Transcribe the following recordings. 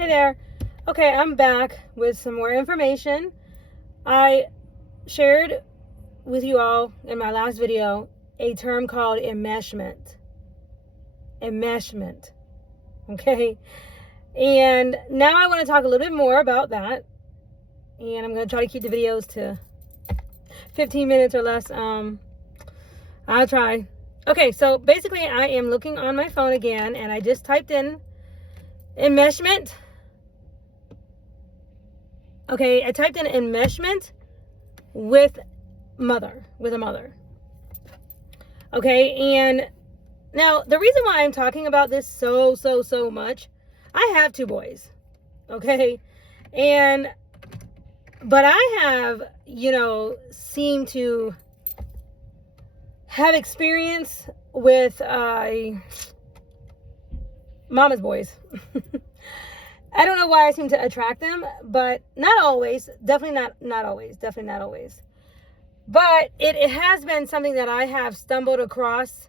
Hey there. Okay, I'm back with some more information. I shared with you all in my last video a term called enmeshment. Enmeshment. Okay? And now I want to talk a little bit more about that. And I'm going to try to keep the videos to 15 minutes or less. I'll try. Okay, so basically I am looking on my phone again, and I just typed in enmeshment. Okay, I typed in enmeshment with a mother. Okay, and now the reason why I'm talking about this so much, I have 2 boys. Okay, but I have, seemed to have experience with mama's boys. I don't know why I seem to attract them, but not always. Definitely not always. But it has been something that I have stumbled across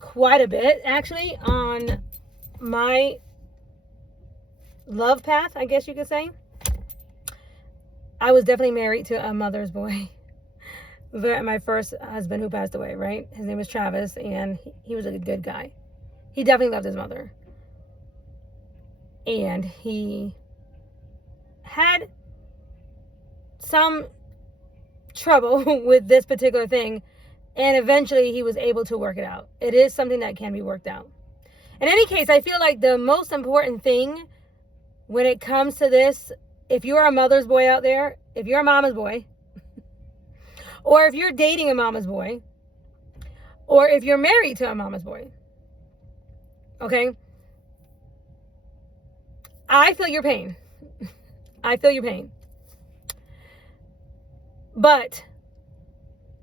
quite a bit, actually, on my love path, I guess you could say. I was definitely married to a mother's boy. My first husband who passed away, right? His name was Travis, and he was a good guy. He definitely loved his mother. And he had some trouble with this particular thing, and eventually he was able to work it out. It is something that can be worked out. In any case, I feel like the most important thing when it comes to this, if you're a mother's boy out there, if you're a mama's boy, or if you're dating a mama's boy, or if you're married to a mama's boy, okay? I feel your pain. But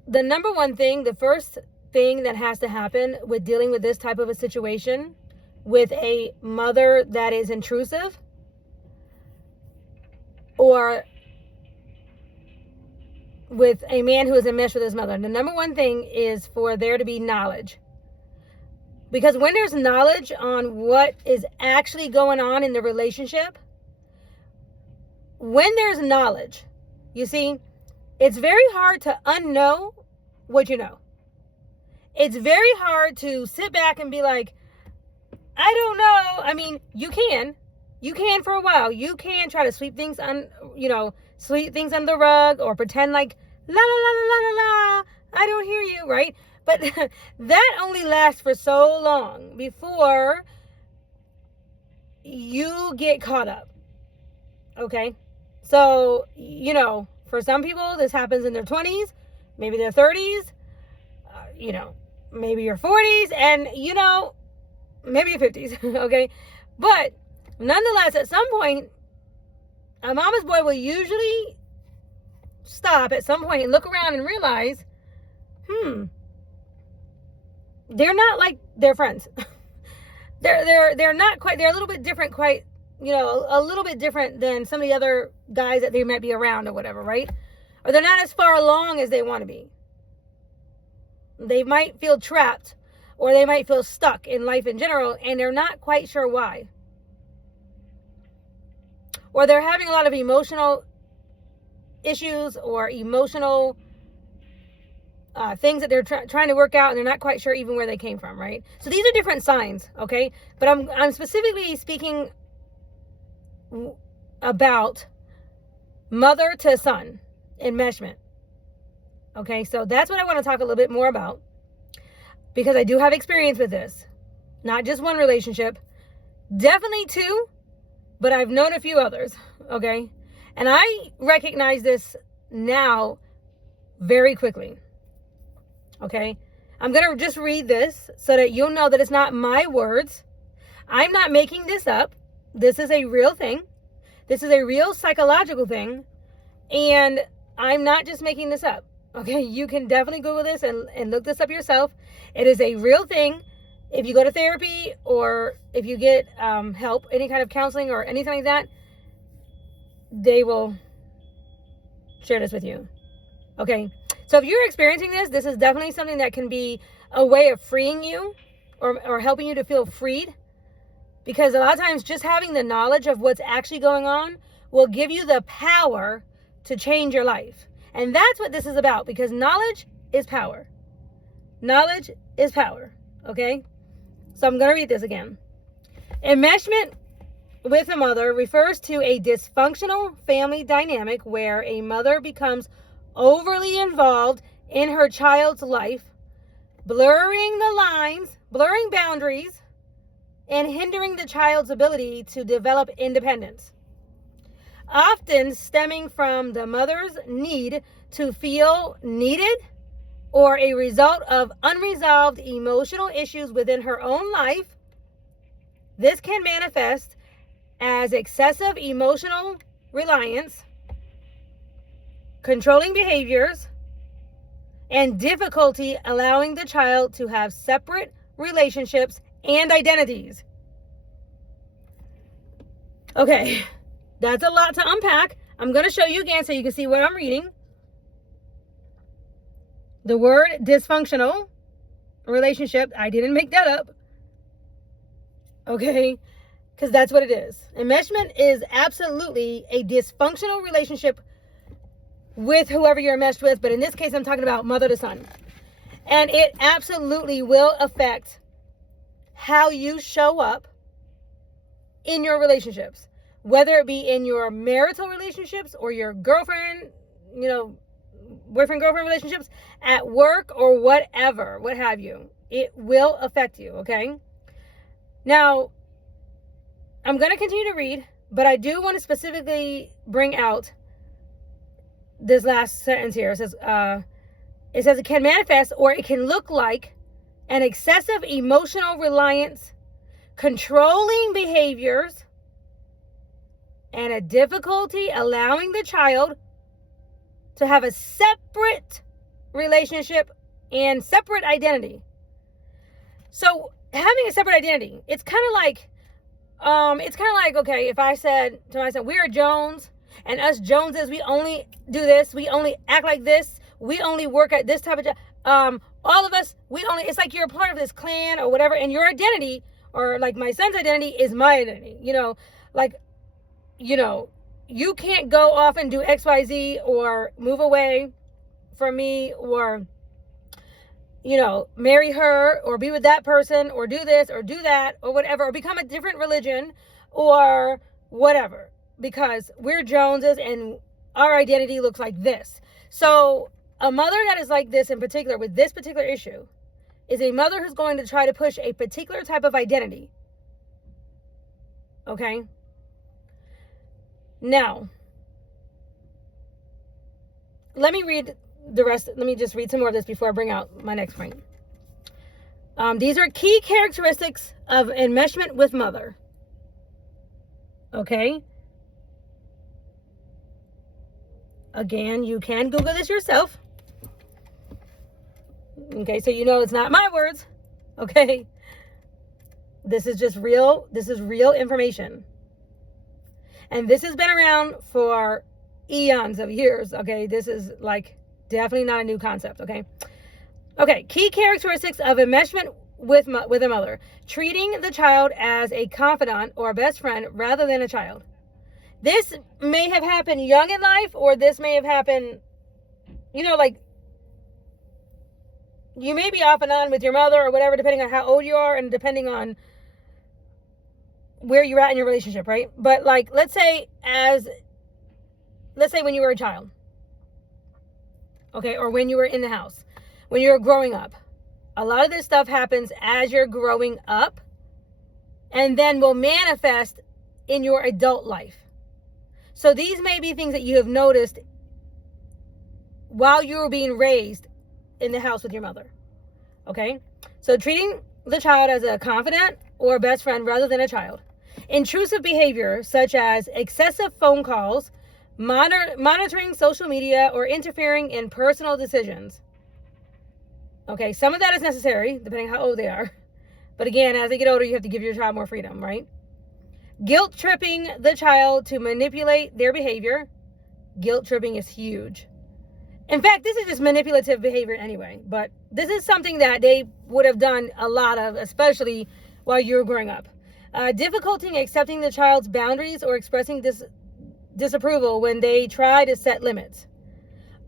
the number one thing, the first thing that has to happen with dealing with this type of a situation with a mother that is intrusive, or with a man who is enmeshed with his mother, the number one thing is for there to be knowledge. Because when there's knowledge on what is actually going on in the relationship, when there's knowledge, you see, it's very hard to unknow what you know. It's very hard to sit back and be like, I don't know. I mean, you can for a while. You can try to sweep things under the rug, or pretend like, la la la la la la, I don't hear you, right? But that only lasts for so long before you get caught up. Okay? So, for some people, this happens in their 20s, maybe their 30s, maybe your 40s, and, maybe your 50s. Okay? But nonetheless, at some point, a mama's boy will usually stop at some point and look around and realize, they're not like their friends. they're not quite, they're a little bit different, quite, a little bit different than some of the other guys that they might be around or whatever, right? Or they're not as far along as they want to be. They might feel trapped, or they might feel stuck in life in general, and they're not quite sure why. Or they're having a lot of emotional issues, or emotional things that they're trying to work out, and they're not quite sure even where they came from, right? So these are different signs, okay? But I'm specifically speaking about mother to son enmeshment. Okay, so that's what I want to talk a little bit more about, because I do have experience with this. Not just one relationship, definitely 2, but I've known a few others, okay? And I recognize this now very quickly. Okay, I'm going to just read this so that you'll know that it's not my words. I'm not making this up. This is a real thing. This is a real psychological thing. And I'm not just making this up. Okay, you can definitely Google this and look this up yourself. It is a real thing. If you go to therapy, or if you get help, any kind of counseling or anything like that, they will share this with you. Okay, so if you're experiencing this, this is definitely something that can be a way of freeing you, or helping you to feel freed Because a lot of times just having the knowledge of what's actually going on will give you the power to change your life. And that's what this is about, because knowledge is power. Knowledge is power, okay? So I'm going to read this again. Enmeshment with a mother refers to a dysfunctional family dynamic where a mother becomes overly involved in her child's life, blurring the lines, blurring boundaries, and hindering the child's ability to develop independence. Often stemming from the mother's need to feel needed or a result of unresolved emotional issues within her own life. This can manifest as excessive emotional reliance, controlling behaviors, and difficulty allowing the child to have separate relationships and identities. Okay, that's a lot to unpack. I'm going to show you again so you can see what I'm reading. The word dysfunctional relationship, I didn't make that up. Okay, because that's what it is. Enmeshment is absolutely a dysfunctional relationship with whoever you're enmeshed with, but in this case, I'm talking about mother to son. And it absolutely will affect how you show up in your relationships, whether it be in your marital relationships or your girlfriend, boyfriend, girlfriend relationships, at work or whatever, what have you. It will affect you, okay? Now, I'm going to continue to read, but I do want to specifically bring out this last sentence here. It says it can manifest or it can look like an excessive emotional reliance, controlling behaviors, and a difficulty allowing the child to have a separate relationship and separate identity. So having a separate identity, it's kind of like, okay, if I said to my son, we are Jones, and us Joneses, we only do this, we only act like this, we only work at this type of job. All of us, it's like you're a part of this clan or whatever, and your identity, or like my son's identity, is my identity. You can't go off and do XYZ or move away from me or, marry her or be with that person or do this or do that or whatever, or become a different religion or whatever, because we're Joneses and our identity looks like this. So a mother that is like this in particular with this particular issue is a mother who's going to try to push a particular type of identity. Okay? Now, let me read the rest. Let me just read some more of this before I bring out my next point. These are key characteristics of enmeshment with mother. Okay? Again, you can Google this yourself. Okay, so it's not my words. Okay? This is just real. This is real information. And this has been around for eons of years. Okay, this is definitely not a new concept. Okay, key characteristics of enmeshment with a mother: treating the child as a confidant or a best friend rather than a child. This may have happened young in life, or this may have happened, you may be off and on with your mother or whatever, depending on how old you are and depending on where you're at in your relationship, right? But let's say when you were a child, okay, or when you were in the house, when you were growing up. A lot of this stuff happens as you're growing up and then will manifest in your adult life. So these may be things that you have noticed while you were being raised in the house with your mother. Okay? So treating the child as a confidant or best friend rather than a child. Intrusive behavior such as excessive phone calls, monitoring social media, or interfering in personal decisions. Okay, some of that is necessary depending on how old they are. But again, as they get older, you have to give your child more freedom, right? Guilt tripping the child to manipulate their behavior. Guilt tripping is huge. In fact, this is just manipulative behavior anyway, but this is something that they would have done a lot of, especially while you were growing up. Difficulty in accepting the child's boundaries or expressing disapproval when they try to set limits.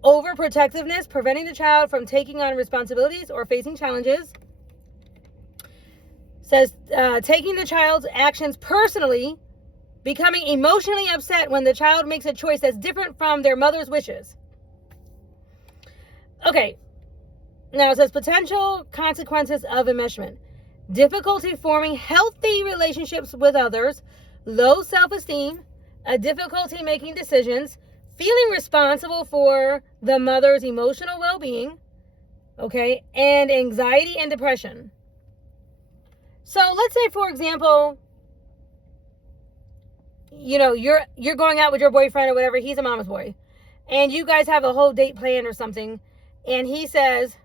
Overprotectiveness, preventing the child from taking on responsibilities or facing challenges. Says taking the child's actions personally, becoming emotionally upset when the child makes a choice that's different from their mother's wishes. Okay, now it says potential consequences of enmeshment. Difficulty forming healthy relationships with others, low self-esteem, a difficulty making decisions, feeling responsible for the mother's emotional well-being, okay, and anxiety and depression. So let's say, for example, you know, you're going out with your boyfriend or whatever, he's a mama's boy, and you guys have a whole date planned or something, and he says,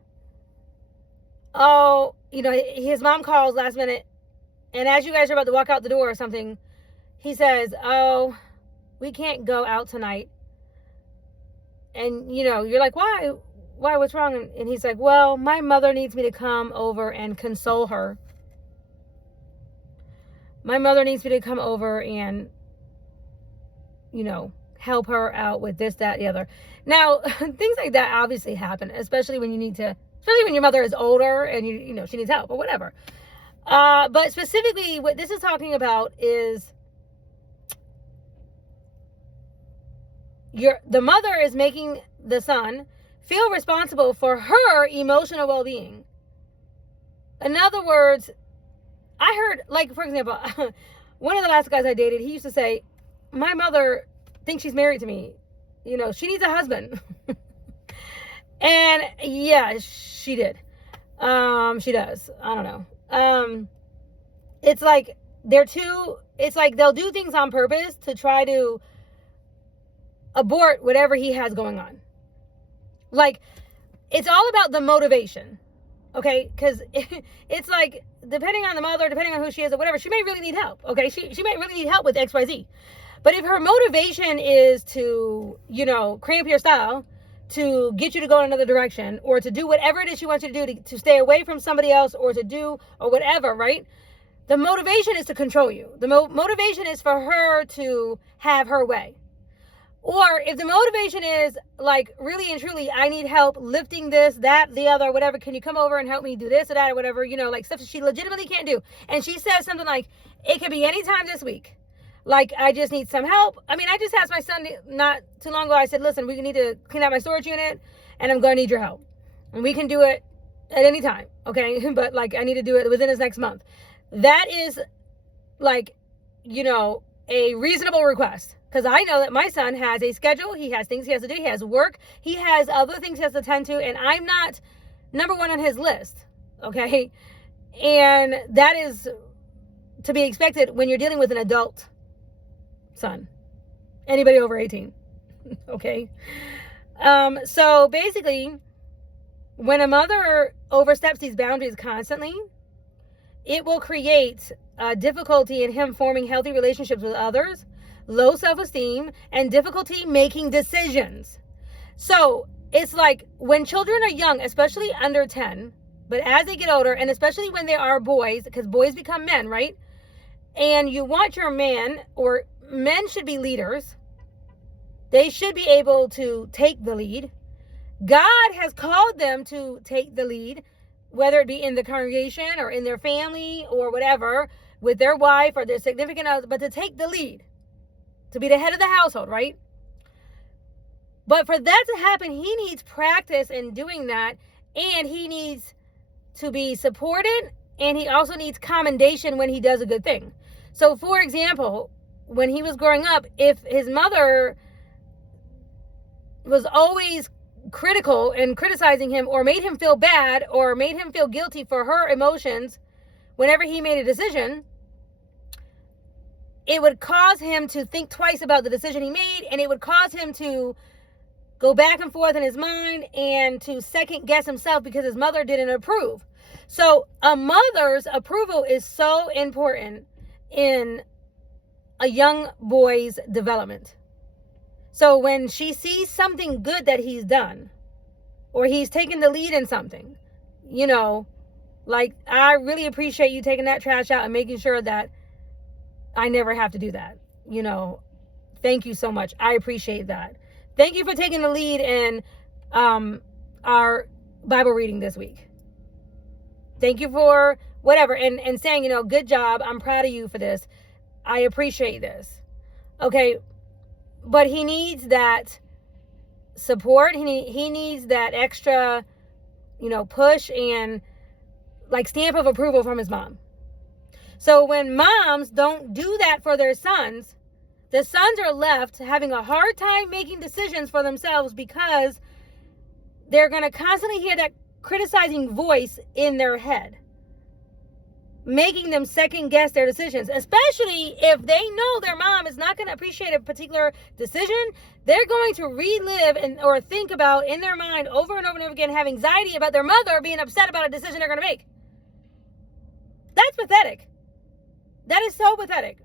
oh, you know, his mom calls last minute, and as you guys are about to walk out the door or something, he says, oh, we can't go out tonight. And, you know, you're like, why, what's wrong? And he's like, well, my mother needs me to come over and console her. My mother needs me to come over and, you know, help her out with this, that, the other. Now, things like that obviously happen, especially when your mother is older and you know, she needs help or whatever. But specifically what this is talking about is the mother is making the son feel responsible for her emotional well-being. In other words, I heard, like, for example, one of the last guys I dated, he used to say, my mother thinks she's married to me. You know, she needs a husband. And yeah, she did. She does. I don't know. It's like they'll do things on purpose to try to abort whatever he has going on. Like, it's all about the motivation. Okay, because it's like, depending on the mother, depending on who she is or whatever, she may really need help. Okay, she may really need help with XYZ. But if her motivation is to, you know, cramp your style, to get you to go in another direction, or to do whatever it is she wants you to do to stay away from somebody else, or to do, or whatever, right? The motivation is to control you. The motivation is for her to have her way. Or if the motivation is like, really and truly, I need help lifting this, that, the other, whatever. Can you come over and help me do this or that or whatever? You know, like stuff that she legitimately can't do. And she says something like, it could be any time this week. Like, I just need some help. I mean, I just asked my son not too long ago. I said, listen, we need to clean out my storage unit and I'm going to need your help. And we can do it at any time. Okay. But like, I need to do it within this next month. That is like, you know, a reasonable request. Because I know that my son has a schedule. He has things he has to do. He has work. He has other things he has to attend to. And I'm not number one on his list. Okay. And that is to be expected when you're dealing with an adult son. Anybody over 18. Okay. So basically, when a mother oversteps these boundaries constantly, it will create difficulty in him forming healthy relationships with others, low self-esteem, and difficulty making decisions. So it's like when children are young, especially under 10, but as they get older, and especially when they are boys, because boys become men, right? And you want your man, or men should be leaders. They should be able to take the lead. God has called them to take the lead, whether it be in the congregation or in their family or whatever, with their wife or their significant other, but to take the lead, to be the head of the household, right? But for that to happen, he needs practice in doing that, and he needs to be supported, and he also needs commendation when he does a good thing. So, for example, when he was growing up, if his mother was always critical and criticizing him, or made him feel bad, or made him feel guilty for her emotions whenever he made a decision, it would cause him to think twice about the decision he made, and it would cause him to go back and forth in his mind and to second guess himself because his mother didn't approve. So a mother's approval is so important in a young boy's development. So when she sees something good that he's done, or he's taken the lead in something, you know, like, I really appreciate you taking that trash out and making sure that I never have to do that. Thank you so much. I appreciate that. Thank you for taking the lead in our Bible reading this week. Thank you for whatever, and saying, good job. I'm proud of you for this. I appreciate this. Okay, but he needs that support. He needs that extra, push and like stamp of approval from his mom. So when moms don't do that for their sons, the sons are left having a hard time making decisions for themselves because they're going to constantly hear that criticizing voice in their head, making them second guess their decisions, especially if they know their mom is not going to appreciate a particular decision. They're going to relive or think about in their mind over and over and over again, have anxiety about their mother being upset about a decision they're going to make. That's pathetic. That is so pathetic.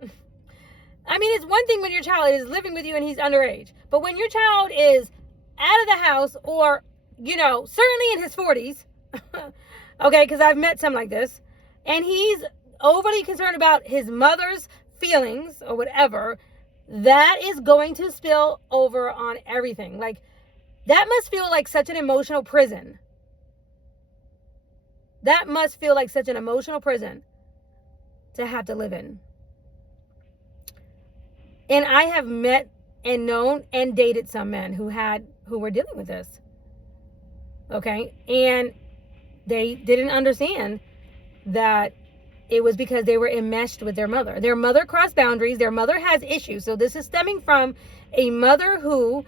I mean, it's one thing when your child is living with you and he's underage, but when your child is out of the house or, certainly in his 40s, okay, because I've met some like this, and he's overly concerned about his mother's feelings or whatever, that is going to spill over on everything. Like, that must feel like such an emotional prison. That must feel like such an emotional prison to have to live in. And I have met and known and dated some men who were dealing with this. Okay? And they didn't understand that it was because they were enmeshed with their mother. Their mother crossed boundaries. Their mother has issues. So this is stemming from a mother who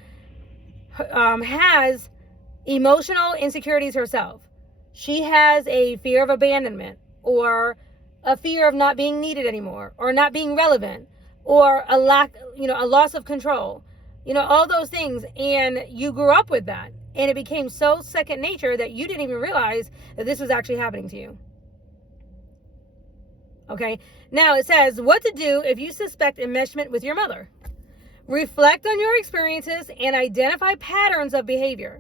has emotional insecurities herself. She has a fear of abandonment, or a fear of not being needed anymore, or not being relevant, or a loss of control, all those things. And you grew up with that. And it became so second nature that you didn't even realize that this was actually happening to you. Okay. Now it says what to do if you suspect enmeshment with your mother. Reflect on your experiences and identify patterns of behavior.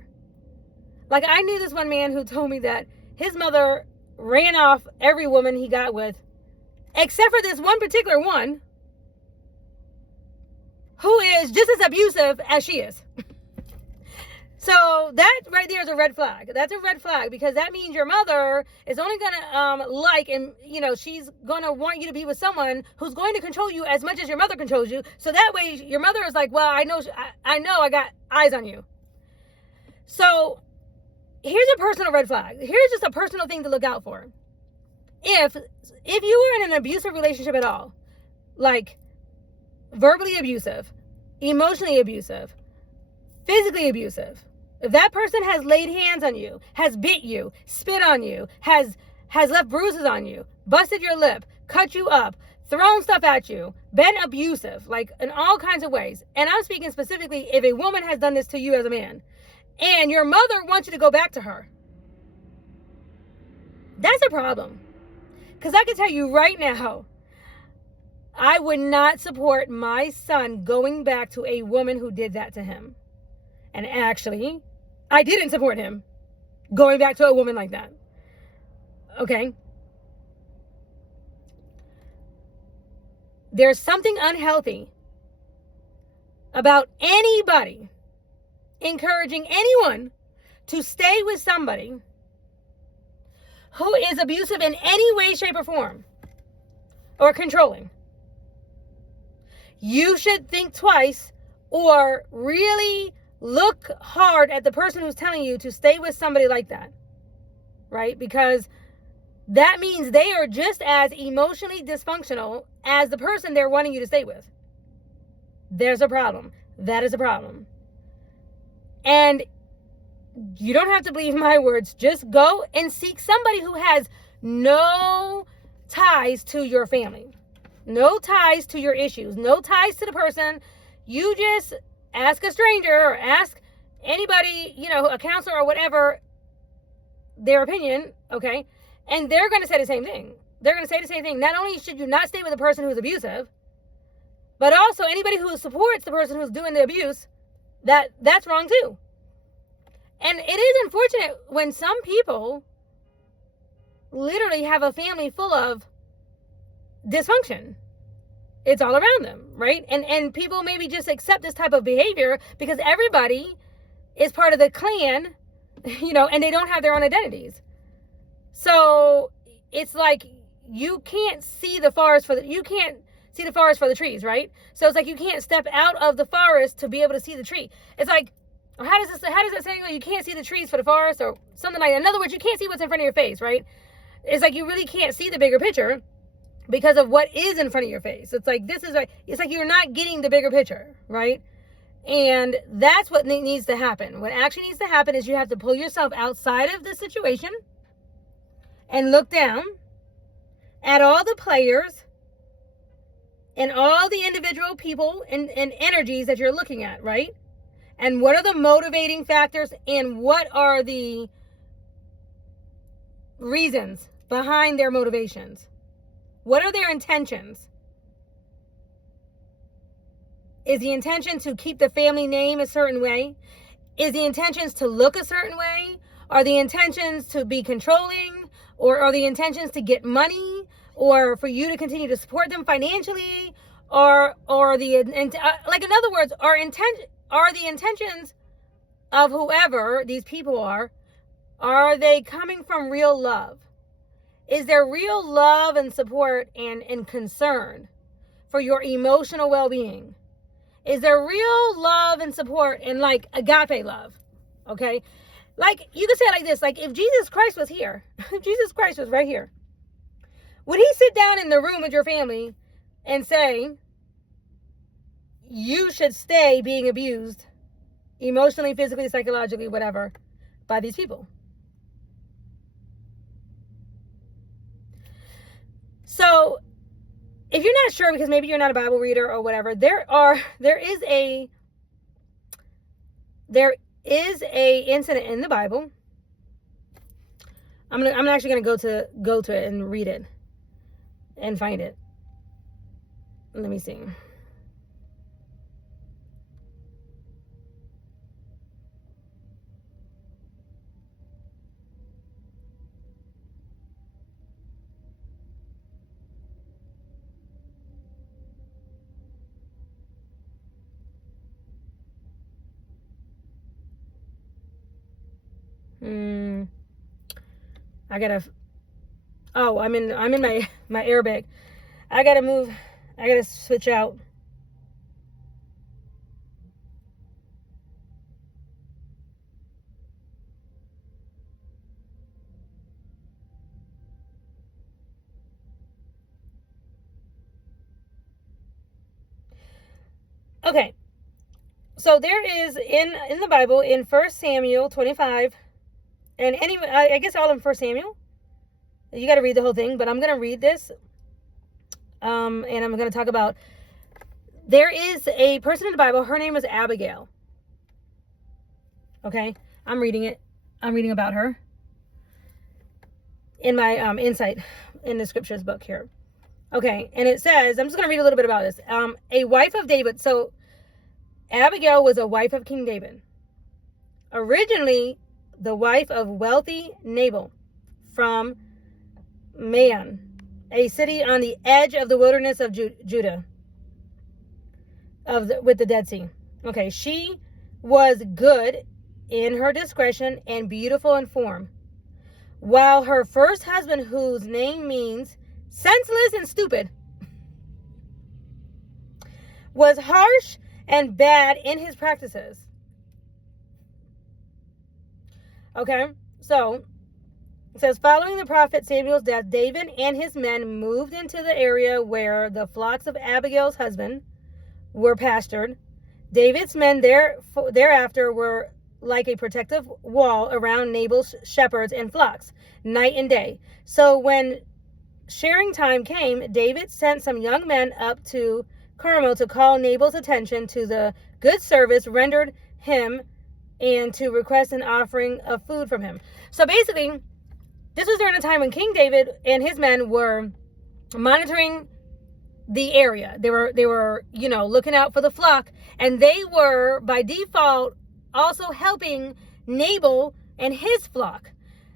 Like, I knew this one man who told me that his mother ran off every woman he got with, except for this one particular one who is just as abusive as she is. So that right there is a red flag. That's a red flag, because that means your mother is only going to she's going to want you to be with someone who's going to control you as much as your mother controls you. So that way your mother is like, well, I know I got eyes on you. So here's a personal red flag. Here's just a personal thing to look out for. If you were in an abusive relationship at all, like verbally abusive, emotionally abusive, physically abusive, if that person has laid hands on you, has bit you, spit on you, has left bruises on you, busted your lip, cut you up, thrown stuff at you, been abusive, like in all kinds of ways. And I'm speaking specifically if a woman has done this to you as a man, and your mother wants you to go back to her, that's a problem. Because I can tell you right now, I would not support my son going back to a woman who did that to him. And actually, I didn't support him going back to a woman like that. Okay? There's something unhealthy about anybody encouraging anyone to stay with somebody who is abusive in any way, shape, or form, or controlling. You should think twice, or really look hard at the person who's telling you to stay with somebody like that, right? Because that means they are just as emotionally dysfunctional as the person they're wanting you to stay with. There's a problem. That is a problem. And you don't have to believe my words. Just go and seek somebody who has no ties to your family, no ties to your issues, no ties to the person. You just ask a stranger or ask anybody, a counselor or whatever, their opinion, okay? And they're going to say the same thing. They're going to say the same thing. Not only should you not stay with a person who's abusive, but also anybody who supports the person who's doing the abuse, that's wrong too. And it is unfortunate when some people literally have a family full of dysfunction. It's all around them, right? And people maybe just accept this type of behavior because everybody is part of the clan, and they don't have their own identities. So it's like you can't see the forest for the trees, right? So it's like you can't step out of the forest to be able to see the tree. It's like, how does that say? You can't see the trees for the forest or something like that. In other words, you can't see what's in front of your face, right? It's like you really can't see the bigger picture because of what is in front of your face. It's like it's like you're not getting the bigger picture, right? And that's what needs to happen. What actually needs to happen is you have to pull yourself outside of the situation and look down at all the players and all the individual people and energies that you're looking at, right? And what are the motivating factors and what are the reasons behind their motivations? What are their intentions? Is the intention to keep the family name a certain way? Is the intentions to look a certain way? Are the intentions to be controlling? Or are the intentions to get money? Or for you to continue to support them financially? Or in other words, are the intentions of whoever these people are they coming from real love? Is there real love and support and concern for your emotional well-being? Is there real love and support and like agape love? Okay? Like you could say it like this, like if Jesus Christ was here, if Jesus Christ was right here, would he sit down in the room with your family and say, you should stay being abused emotionally, physically, psychologically, whatever, by these people? So if you're not sure, because maybe you're not a Bible reader or whatever, there is a incident in the Bible. I'm actually gonna go to it and read it and find it. Let me see. I'm in my airbag. I gotta switch out. Okay. So there is in the Bible in 1 Samuel 25, and anyway, I guess all in 1 Samuel. You got to read the whole thing, but I'm going to read this. And I'm going to talk about, there is a person in the Bible, her name is Abigail. Okay, I'm reading it. I'm reading about her in my insight in the scriptures book here. Okay, and it says, I'm just going to read a little bit about this. A wife of David. So Abigail was a wife of King David. Originally, the wife of wealthy Nabal from Maon, a city on the edge of the wilderness of Judah, with the Dead Sea. Okay, she was good in her discretion and beautiful in form, while her first husband, whose name means senseless and stupid, was harsh and bad in his practices. Okay, so it says, following the prophet Samuel's death, David and his men moved into the area where the flocks of Abigail's husband were pastured. David's men thereafter were like a protective wall around Nabal's shepherds and flocks, night and day. So when shearing time came, David sent some young men up to Carmel to call Nabal's attention to the good service rendered him and to request an offering of food from him. So basically, this was during a time when King David and his men were monitoring the area. They were, looking out for the flock, and they were by default also helping Nabal and his flock.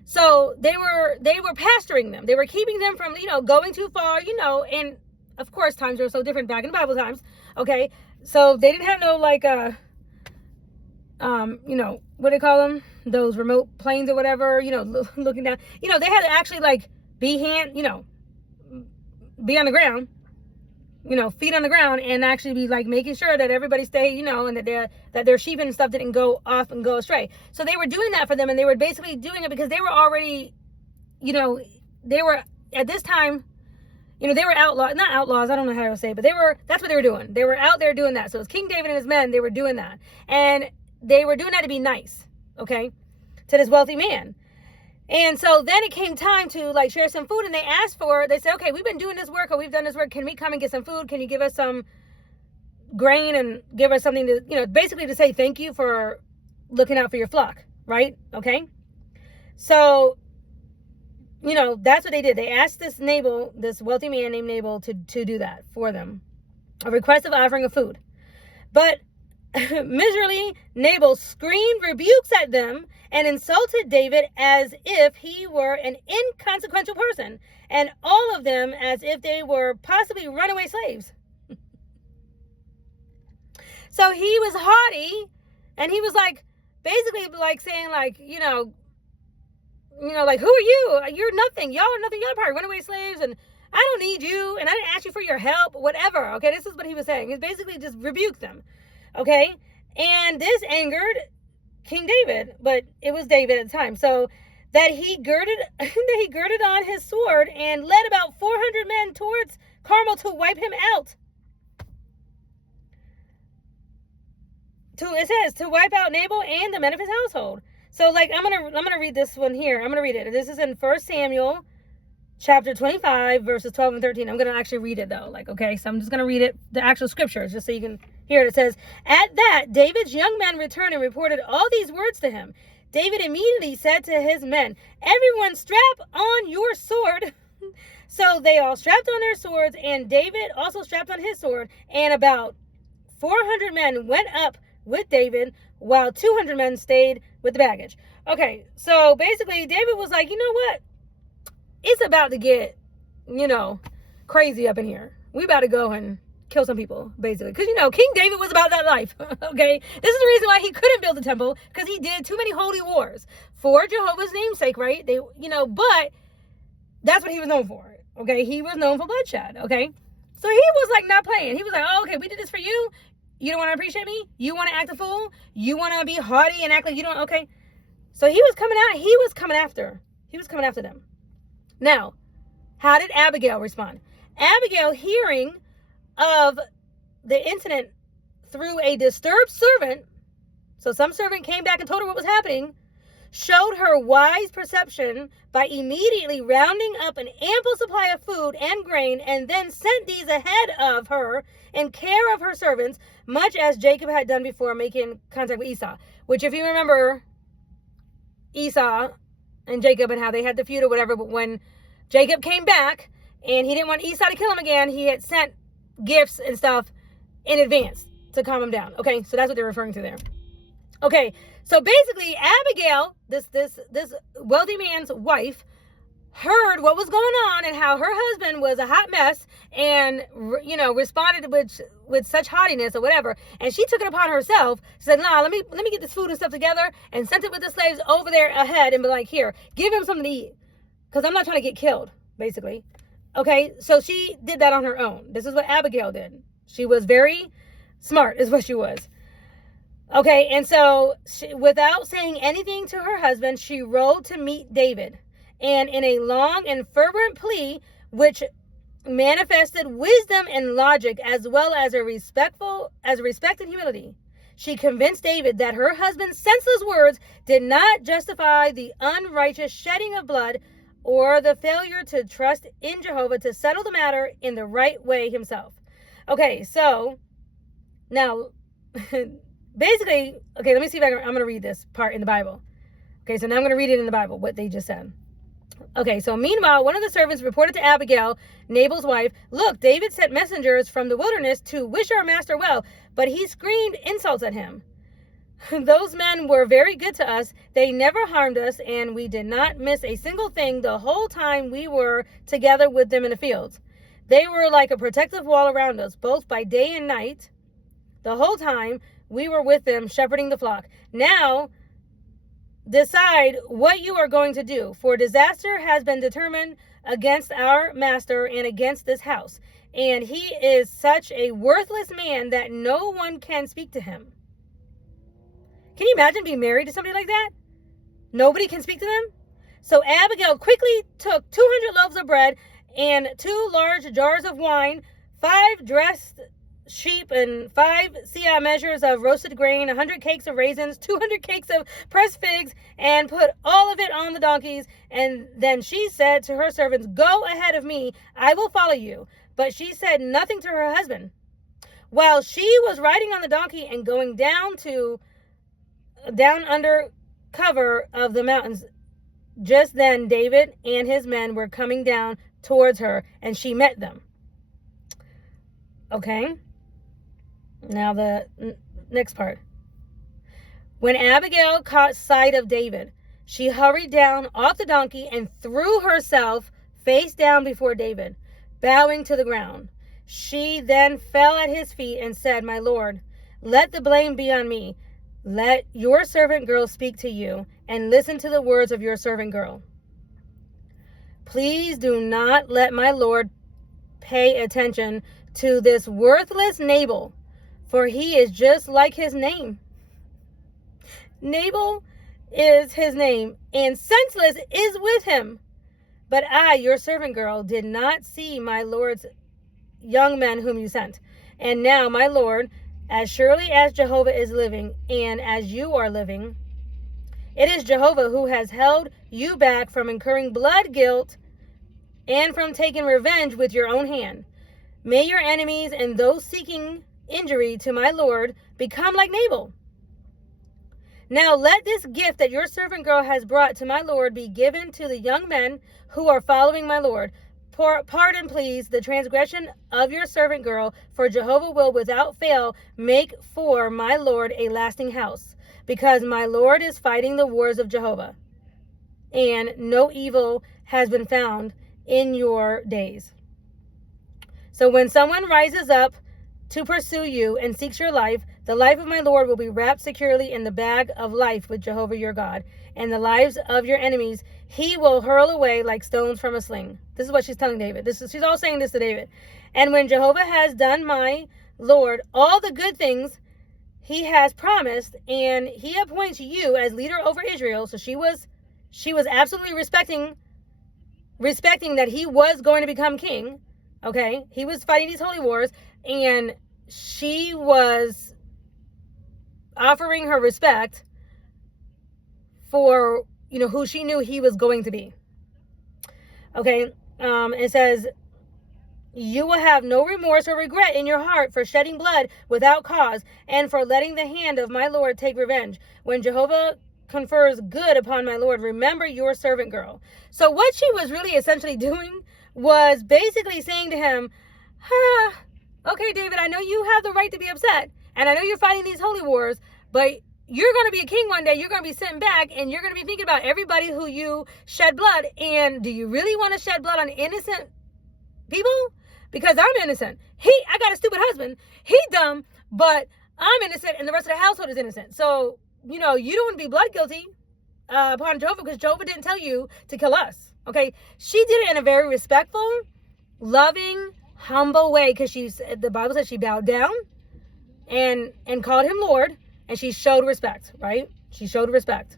So they were pasturing them. They were keeping them from, going too far, and of course, times were so different back in Bible times. Okay, so they didn't have no like you know, what do they call them? Those remote planes or whatever. You know, looking down. You know, they had to actually like be on the ground. You know, feet on the ground, and actually be like making sure that everybody stayed, you know, and that their sheep and stuff didn't go off and go astray. So they were doing that for them, and they were basically doing it because they were already, you know, they were at this time, you know, they were not outlaws, I don't know how to say it, but that's what they were doing. They were out there doing that. So it's King David and his men, they were doing that. And they were doing that to be nice, okay, to this wealthy man. And so then it came time to like share some food, and they said, okay, we've been doing this work, or we've done this work. Can we come and get some food? Can you give us some grain and give us something to, you know, basically to say thank you for looking out for your flock, right? Okay. So, you know, that's what they did. They asked this wealthy man named Nabal to do that for them, a request of offering of food. But miserably, Nabal screamed rebukes at them and insulted David as if he were an inconsequential person, and all of them as if they were possibly runaway slaves. So he was haughty, and he was like, basically like saying like, you know, like, who are you? You're nothing. Y'all are nothing. Y'all are probably runaway slaves, and I don't need you, and I didn't ask you for your help, whatever. Okay, this is what he was saying. He basically just rebuked them. Okay, and this angered King David, but it was David at the time. So that he girded on his sword and led about 400 men towards Carmel to wipe him out. It says to wipe out Nabal and the men of his household. So like I'm gonna read this one here. I'm gonna read it. This is in 1 Samuel chapter 25 verses 12 and 13. I'm gonna actually read it though. Like, okay, so I'm just gonna read it, the actual scriptures, just so you can hear it. It says, at that David's young men returned and reported all these words to him. David immediately said to his men, everyone strap on your sword. So they all strapped on their swords, and David also strapped on his sword, and about 400 men went up with David, while 200 men stayed with the baggage. Okay, so basically David was like, you know what? It's about to get, you know, crazy up in here. We about to go and kill some people, basically. Because, you know, King David was about that life, okay? This is the reason why he couldn't build the temple, because he did too many holy wars for Jehovah's namesake, right? They, you know, but that's what he was known for, okay? He was known for bloodshed, okay? So he was, like, not playing. He was like, oh, okay, we did this for you. You don't want to appreciate me? You want to act a fool? You want to be haughty and act like you don't, okay? So he was coming out. He was coming after them. Now, how did Abigail respond? Abigail, hearing of the incident through a disturbed servant, so some servant came back and told her what was happening, showed her wise perception by immediately rounding up an ample supply of food and grain, and then sent these ahead of her in care of her servants, much as Jacob had done before making contact with Esau. Which, if you remember Esau and Jacob and how they had the feud or whatever, but when Jacob came back and he didn't want Esau to kill him again, he had sent gifts and stuff in advance to calm him down. Okay, so that's what they're referring to there. Okay, so basically Abigail, this wealthy man's wife, heard what was going on and how her husband was a hot mess, and, you know, responded with such haughtiness or whatever, and she took it upon herself. She said, nah, let me get this food and stuff together, and sent it with the slaves over there ahead and be like, here, give him something to eat, because I'm not trying to get killed, basically. Okay, so she did that on her own. This is what Abigail did. She was very smart, is what she was. Okay, and so without saying anything to her husband, she rode to meet David. And in a long and fervent plea, which manifested wisdom and logic, as well as a respect and humility, she convinced David that her husband's senseless words did not justify the unrighteous shedding of blood or the failure to trust in Jehovah to settle the matter in the right way himself. Okay, so now, basically, okay, let me see if I'm going to read this part in the Bible. Okay, so now I'm going to read it in the Bible, what they just said. Okay, so meanwhile, one of the servants reported to Abigail, Nabal's wife, look, David sent messengers from the wilderness to wish our master well, but he screamed insults at him. Those men were very good to us. They never harmed us, and we did not miss a single thing the whole time we were together with them in the fields. They were like a protective wall around us, both by day and night. The whole time we were with them, shepherding the flock. Now decide what you are going to do, for disaster has been determined against our master and against this house. And he is such a worthless man that no one can speak to him. Can you imagine being married to somebody like that? Nobody can speak to them? So Abigail quickly took 200 loaves of bread and 2 large jars of wine, 5 dressed sheep and 5 seah measures of roasted grain, 100 cakes of raisins, 200 cakes of pressed figs, and put all of it on the donkeys. And then she said to her servants, "Go ahead of me, I will follow you." But she said nothing to her husband. While she was riding on the donkey and going down under cover of the mountains, just then David and his men were coming down towards her, and she met them. Okay. Now the next part. When Abigail caught sight of David, she hurried down off the donkey and threw herself face down before David, bowing to the ground. She then fell at his feet and said, "My lord, let the blame be on me. Let your servant girl speak to you, and listen to the words of your servant girl. Please do not let my lord pay attention to this worthless Nabal, for he is just like his name. Nabal is his name, and senseless is with him. But I, your servant girl, did not see my lord's young men whom you sent. And now, my lord, as surely as Jehovah is living, and as you are living, it is Jehovah who has held you back from incurring blood guilt and from taking revenge with your own hand. May your enemies and those seeking injury to my lord become like Nabal. Now let this gift that your servant girl has brought to my lord be given to the young men who are following my lord. Pardon, please, the transgression of your servant girl, for Jehovah will without fail make for my lord a lasting house, because my lord is fighting the wars of Jehovah, and no evil has been found in your days. So when someone rises up to pursue you and seeks your life, the life of my lord will be wrapped securely in the bag of life with Jehovah your God, and the lives of your enemies he will hurl away like stones from a sling. This is what she's telling David. She's all saying this to David. And when Jehovah has done my lord all the good things he has promised, and he appoints you as leader over Israel. So she was absolutely respecting that he was going to become king. Okay, he was fighting these holy wars, and she was offering her respect for who she knew he was going to be. Okay, it says, you will have no remorse or regret in your heart for shedding blood without cause, and for letting the hand of my lord take revenge. When Jehovah confers good upon my lord, remember your servant girl. So what she was really essentially doing was basically saying to him, okay, David, I know you have the right to be upset, and I know you're fighting these holy wars, but you're going to be a king one day. You're going to be sitting back, and you're going to be thinking about everybody who you shed blood. And do you really want to shed blood on innocent people? Because I'm innocent. I got a stupid husband. He's dumb, but I'm innocent, and the rest of the household is innocent. So, you don't want to be blood guilty upon Jehovah, because Jehovah didn't tell you to kill us. Okay? She did it in a very respectful, loving, humble way, because the Bible says she bowed down and called him Lord. And she showed respect, right? She showed respect.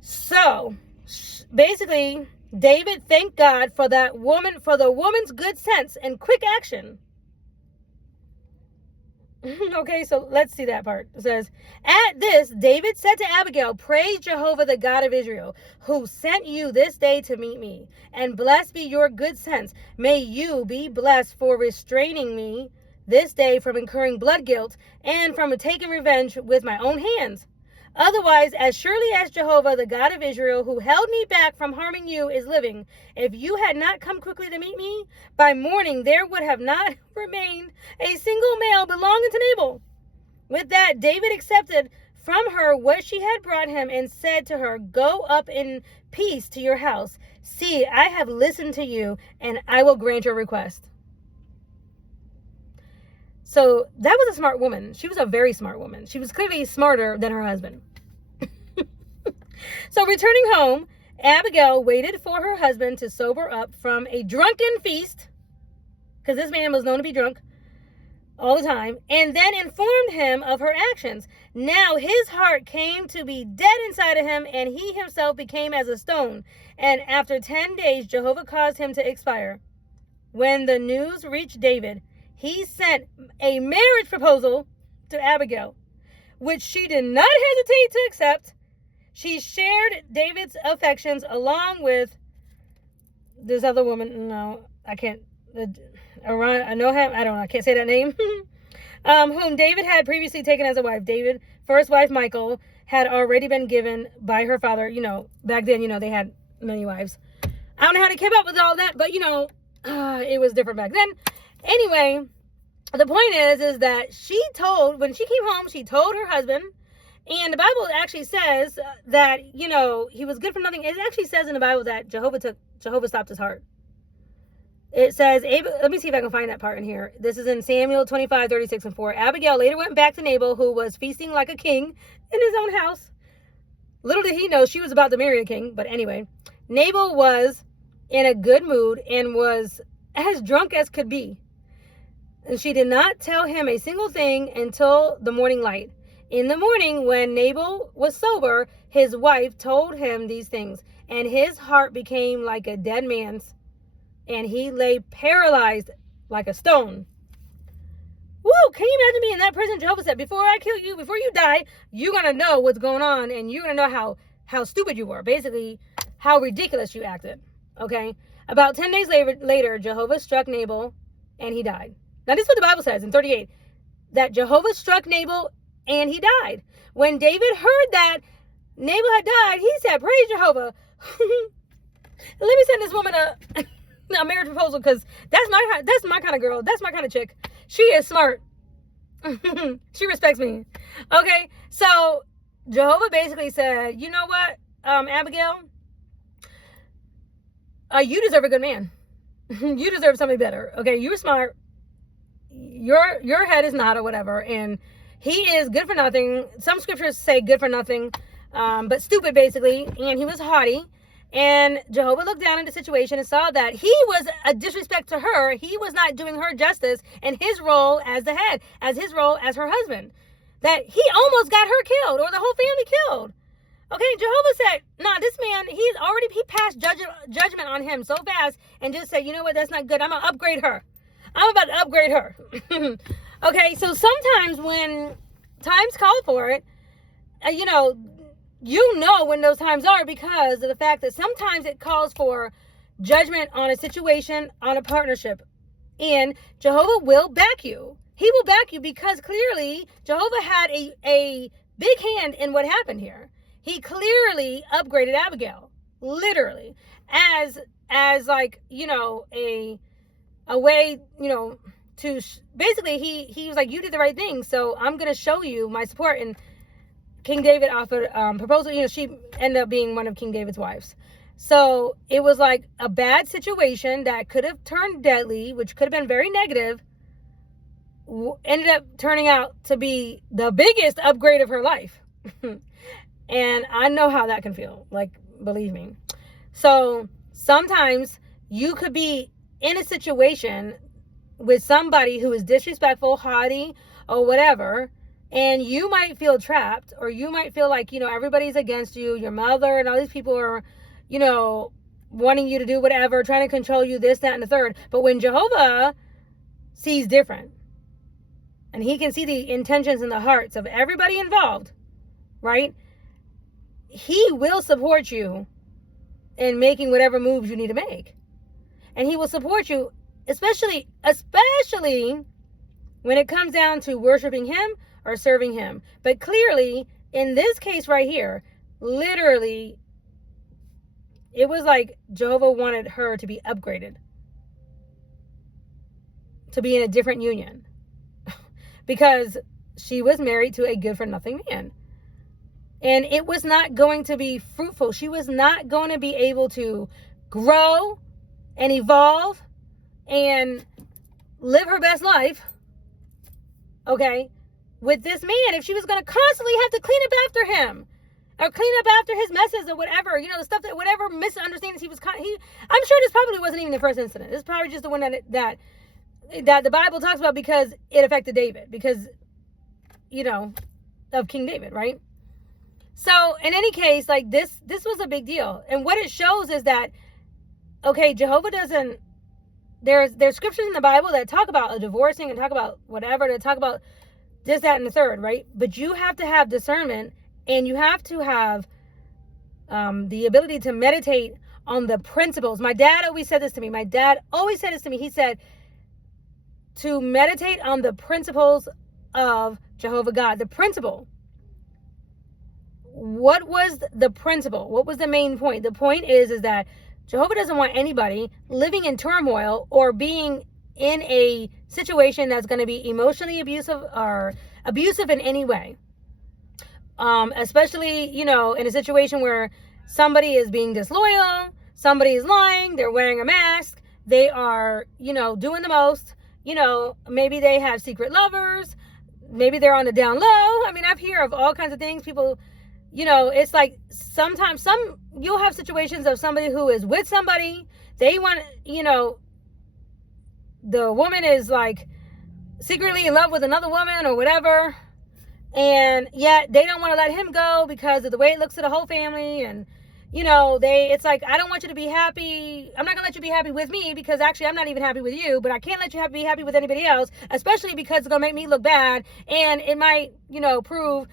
So, basically, David thanked God for the woman's good sense and quick action. Okay, so let's see that part. It says, at this, David said to Abigail, praise Jehovah, the God of Israel, who sent you this day to meet me. And blessed be your good sense. May you be blessed for restraining me this day from incurring blood guilt and from taking revenge with my own hands. Otherwise, as surely as Jehovah, the God of Israel, who held me back from harming you, is living, if you had not come quickly to meet me, by morning there would have not remained a single male belonging to Nabal. With that, David accepted from her what she had brought him and said to her, go up in peace to your house. See, I have listened to you, and I will grant your request. So that was a smart woman. She was a very smart woman. She was clearly smarter than her husband. So returning home, Abigail waited for her husband to sober up from a drunken feast, because this man was known to be drunk all the time, and then informed him of her actions. Now his heart came to be dead inside of him, and he himself became as a stone. And after 10 days, Jehovah caused him to expire. When the news reached David, he sent a marriage proposal to Abigail, which she did not hesitate to accept. She shared David's affections along with this other woman. No, I can't. I know him. I don't know. I can't say that name. Whom David had previously taken as a wife. David's first wife, Michal, had already been given by her father. Back then, they had many wives. I don't know how to keep up with all that, but it was different back then. Anyway, the point is that when she came home, she told her husband, and the Bible actually says that, he was good for nothing. It actually says in the Bible that Jehovah stopped his heart. It says, let me see if I can find that part in here. This is in Samuel 25, 36 and 4. Abigail later went back to Nabal, who was feasting like a king in his own house. Little did he know she was about to marry a king. But anyway, Nabal was in a good mood and was as drunk as could be. And she did not tell him a single thing until the morning light. In the morning, when Nabal was sober, his wife told him these things, and his heart became like a dead man's, and he lay paralyzed like a stone. Woo! Can you imagine being in that prison? Jehovah said, before I kill you, before you die, you're going to know what's going on, and you're going to know how stupid you were. Basically, how ridiculous you acted. Okay? About 10 days later, Jehovah struck Nabal, and he died. Now, this is what the Bible says in 38, that Jehovah struck Nabal, and he died. When David heard that Nabal had died, he said, praise Jehovah. Let me send this woman a marriage proposal, because that's my kind of girl. That's my kind of chick. She is smart. She respects me. Okay, so Jehovah basically said, you know what, Abigail, you deserve a good man. You deserve somebody better. Okay, you're smart. Your head is not, or whatever, and he is good for nothing. Some scriptures say good for nothing, but stupid basically, and he was haughty. And Jehovah looked down at the situation and saw that he was a disrespect to her. He was not doing her justice in his role as the head, as his role as her husband. That he almost got her killed, or the whole family killed. Okay, Jehovah said, nah, this man, he passed judgment on him so fast, and just said, you know what, that's not good. I'm going to upgrade her. I'm about to upgrade her. Okay, so sometimes when times call for it, you know when those times are, because of the fact that sometimes it calls for judgment on a situation, on a partnership. And Jehovah will back you. He will back you, because clearly Jehovah had a big hand in what happened here. He clearly upgraded Abigail, literally, as like, a way, to basically he was like, you did the right thing, so I'm going to show you my support. And King David offered proposal. She ended up being one of King David's wives. So it was like a bad situation that could have turned deadly, which could have been very negative, ended up turning out to be the biggest upgrade of her life. And I know how that can feel, like, believe me. So sometimes you could be in a situation with somebody who is disrespectful, haughty, or whatever, and you might feel trapped, or you might feel like, everybody's against you, your mother and all these people are, wanting you to do whatever, trying to control you, this, that, and the third. But when Jehovah sees different, and he can see the intentions and the hearts of everybody involved, right? He will support you in making whatever moves you need to make. And he will support you, especially when it comes down to worshiping him or serving him. But clearly, in this case right here, literally, it was like Jehovah wanted her to be upgraded, to be in a different union, because she was married to a good-for-nothing man. And it was not going to be fruitful. She was not going to be able to grow and evolve and live her best life, okay, with this man, if she was going to constantly have to clean up after him or clean up after his messes or whatever, the stuff that, whatever misunderstandings I'm sure this probably wasn't even the first incident. This is probably just the one that the Bible talks about because it affected David, because, of King David, right? So in any case, like this was a big deal. And what it shows is that, okay, Jehovah doesn't, there's scriptures in the Bible that talk about a divorcing and talk about whatever, that talk about this, that, and the third, right? But you have to have discernment, and you have to have the ability to meditate on the principles. My dad always said this to me. He said to meditate on the principles of Jehovah God. The principle. What was the principle? What was the main point? The point is that Jehovah doesn't want anybody living in turmoil or being in a situation that's going to be emotionally abusive or abusive in any way. Especially, in a situation where somebody is being disloyal, somebody is lying, they're wearing a mask, they are, doing the most, maybe they have secret lovers, maybe they're on the down low. I mean, I've heard of all kinds of things. People, it's like sometimes you'll have situations of somebody who is with somebody, they want, the woman is like secretly in love with another woman or whatever, and yet they don't want to let him go because of the way it looks to the whole family. And it's like, I don't want you to be happy. I'm not gonna let you be happy with me because actually I'm not even happy with you, but I can't let you be happy with anybody else, especially because it's gonna make me look bad, and it might prove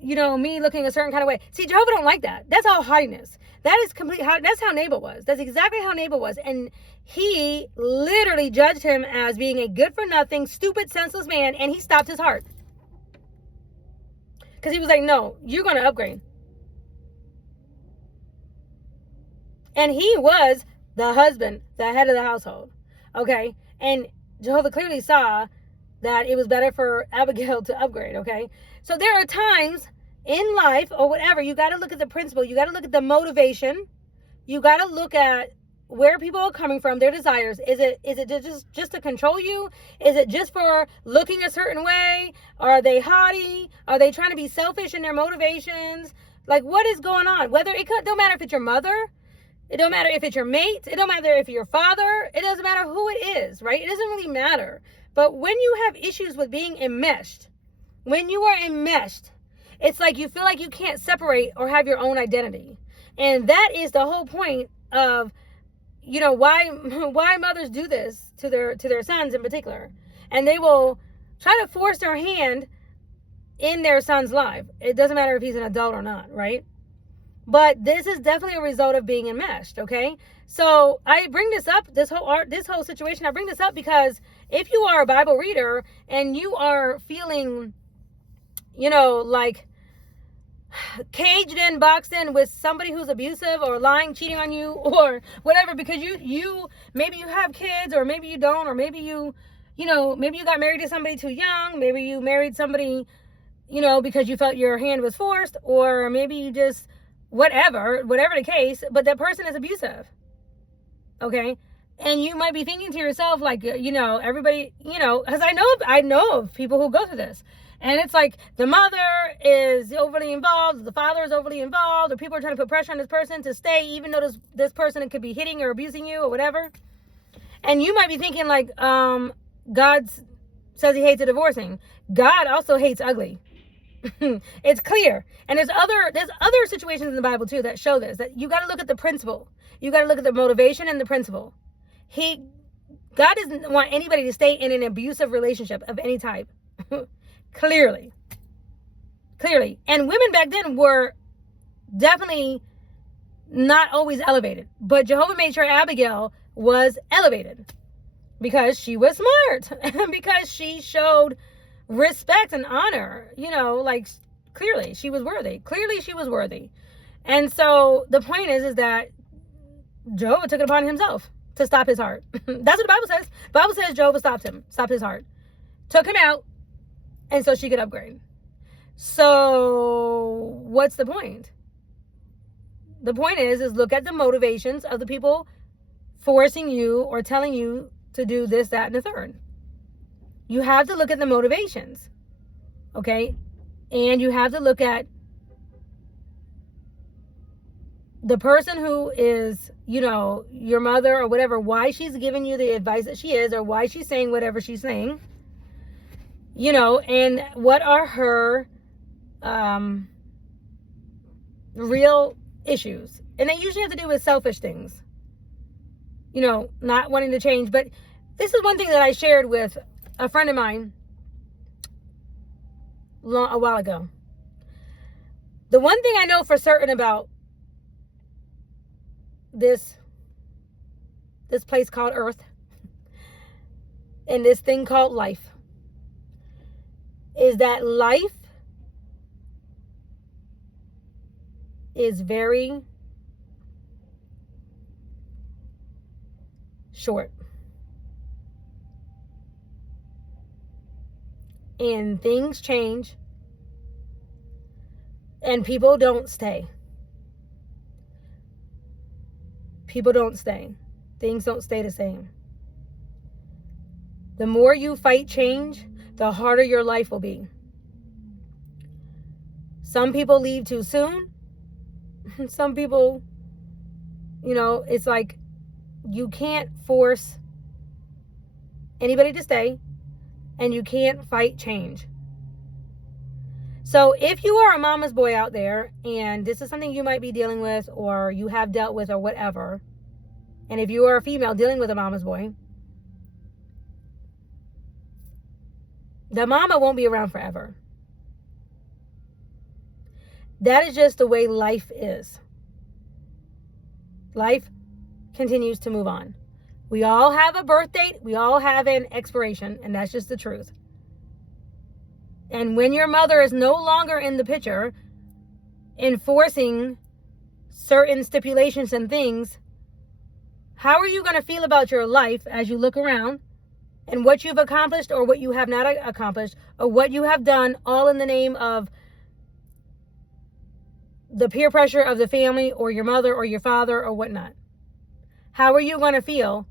me looking a certain kind of way. See, Jehovah don't like that. That's all haughtiness. That is that's how Nabal was. That's exactly how Nabal was. And he literally judged him as being a good for nothing, stupid, senseless man, and he stopped his heart. Because he was like, no, you're going to upgrade. And he was the husband, the head of the household. Okay? And Jehovah clearly saw that it was better for Abigail to upgrade. Okay? So there are times in life or whatever, you got to look at the principle. You got to look at the motivation. You got to look at where people are coming from, their desires. Is it just to control you? Is it just for looking a certain way? Are they haughty? Are they trying to be selfish in their motivations? Like, what is going on? Don't matter if it's your mother. It don't matter if it's your mate. It don't matter if it's your father. It doesn't matter who it is, right? It doesn't really matter. But when you have issues with being enmeshed, when you are enmeshed, it's like you feel like you can't separate or have your own identity. And that is the whole point of, why mothers do this to their sons in particular. And they will try to force their hand in their son's life. It doesn't matter if he's an adult or not, right? But this is definitely a result of being enmeshed, okay? So I bring this up, this whole situation, I bring this up because if you are a Bible reader and you are feeling, like caged in, boxed in with somebody who's abusive or lying, cheating on you or whatever, because you maybe you have kids, or maybe you don't, or maybe maybe you got married to somebody too young, maybe you married somebody, because you felt your hand was forced, or maybe you just, whatever the case, but that person is abusive, okay? And you might be thinking to yourself, like, everybody, because I know of people who go through this. And it's like the mother is overly involved, the father is overly involved, or people are trying to put pressure on this person to stay, even though this person could be hitting or abusing you or whatever. And you might be thinking, like, God says he hates a divorcing. God also hates ugly. It's clear. And there's other situations in the Bible too that show this, that you got to look at the principle. You got to look at the motivation and the principle. God doesn't want anybody to stay in an abusive relationship of any type. Clearly. And women back then were definitely not always elevated, but Jehovah made sure Abigail was elevated because she was smart and because she showed respect and honor, like clearly she was worthy. And so the point is that Jehovah took it upon himself to stop his heart. That's what the Bible says. The Bible says Jehovah stopped his heart, took him out, and so she could upgrade. So what's the point? The point is look at the motivations of the people forcing you or telling you to do this, that, and the third. You have to look at the motivations, okay? And you have to look at the person who is, your mother or whatever, why she's giving you the advice that she is, or why she's saying whatever she's saying, and what are her real issues. And they usually have to do with selfish things, not wanting to change. But this is one thing that I shared with a friend of mine a while ago. The one thing I know for certain about this place called Earth and this thing called life is that life is very short. And things change. And people don't stay. People don't stay. Things don't stay the same. The more you fight change, the harder your life will be. Some people leave too soon. Some people, it's like you can't force anybody to stay, and you can't fight change. So if you are a mama's boy out there and this is something you might be dealing with or you have dealt with or whatever, and if you are a female dealing with a mama's boy, the mama won't be around forever. That is just the way life is. Life continues to move on. We all have a birth date. We all have an expiration, and that's just the truth. And when your mother is no longer in the picture, enforcing certain stipulations and things, how are you going to feel about your life as you look around and what you've accomplished or what you have not accomplished or what you have done, all in the name of the peer pressure of the family or your mother or your father or whatnot? How are you going to feel